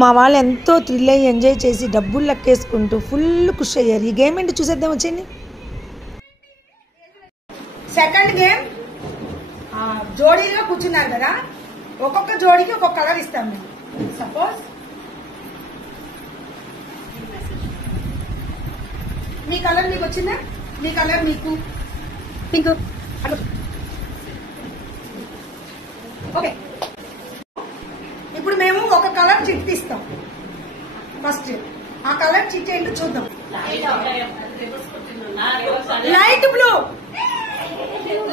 మా వాళ్ళు ఎంతో థ్రిల్ అయ్యి ఎంజాయ్ చేసి డబ్బులు లెక్కేసుకుంటూ ఫుల్ ఖుషి అయ్యారు. ఈ గేమ్ ఏంటి చూసేద్దాం వచ్చేయండి. సెకండ్ గేమ్ జోడీలో కూర్చున్నారు కదా, ఒక్కొక్క జోడీకి ఒక్కొక్క కలర్ ఇస్తాం మేము. సపోజ్ మీ కలర్ మీకు వచ్చిందా, మీ కలర్ మీకు పింక్. ఓకే, ఇప్పుడు మేము ఒక కలర్ చిట్ ఇస్తాం. ఫస్ట్ ఆ కలర్ చిట్ ఏంటో చూద్దాం. Light blue,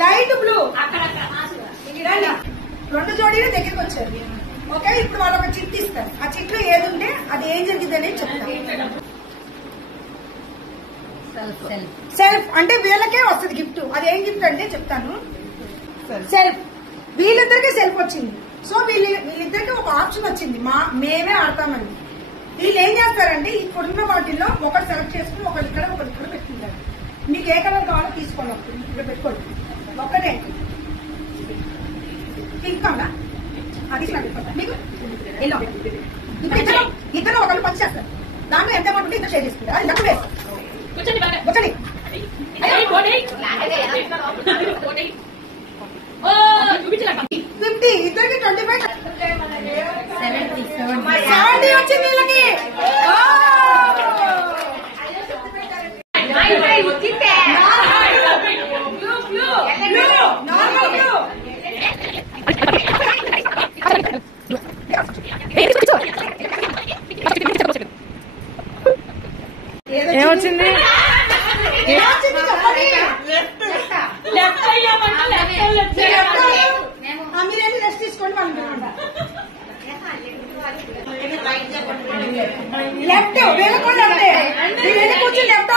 light blue. రెండు జోడీలు దగ్గరికి వచ్చారు. ఓకే, ఇప్పుడు వాళ్ళు ఒక చిట్ ఇస్తారు. ఆ చిట్ లో ఏది ఉంటే అది ఏం జరిగింది అనేది చెప్తాం. సెల్ఫ్ అంటే వీళ్ళకే వస్తుంది గిఫ్ట్. అది ఏం గిఫ్ట్ అంటే చెప్తాను. సెల్ఫ్, వీళ్ళిద్దరికి సెల్ఫ్ వచ్చింది. సో వీళ్ళిద్దరికి ఒక ఆప్షన్ వచ్చింది, మేమే ఆడతామని. వీళ్ళు ఏం చేస్తారంటే ఇప్పుడున్న వాటిల్లో ఒకటి సెలెక్ట్ చేసుకుని ఒకటి ఇక్కడ పెట్టుకుంటారు. మీకు ఏ కలర్ కావాలో తీసుకోండి, అప్పుడు ఇక్కడ పెట్టుకోండి. ఒక్కటే పింక్ కావాలా అది మీకు ఎల్లో. ఇప్పుడు ఇద్దరు ఒకళ్ళు పని చేస్తారు. దాంట్లో ఎంత అమౌంట్ ఉంటే ఇద్దరు షేర్ చేసుకుంటారు. అది డబ్బు వేస్తారు. కూర్చోండి. 50, ఇద్దరికి 25, 70 వచ్చింది వీళ్ళకి. ఏమొచ్చింది? మీరేమి రెస్ట్ తీసుకోండి. లెఫ్ట్ వీళ్ళ కూడా లెఫ్ట్ కూర్చొని లెఫ్ట్.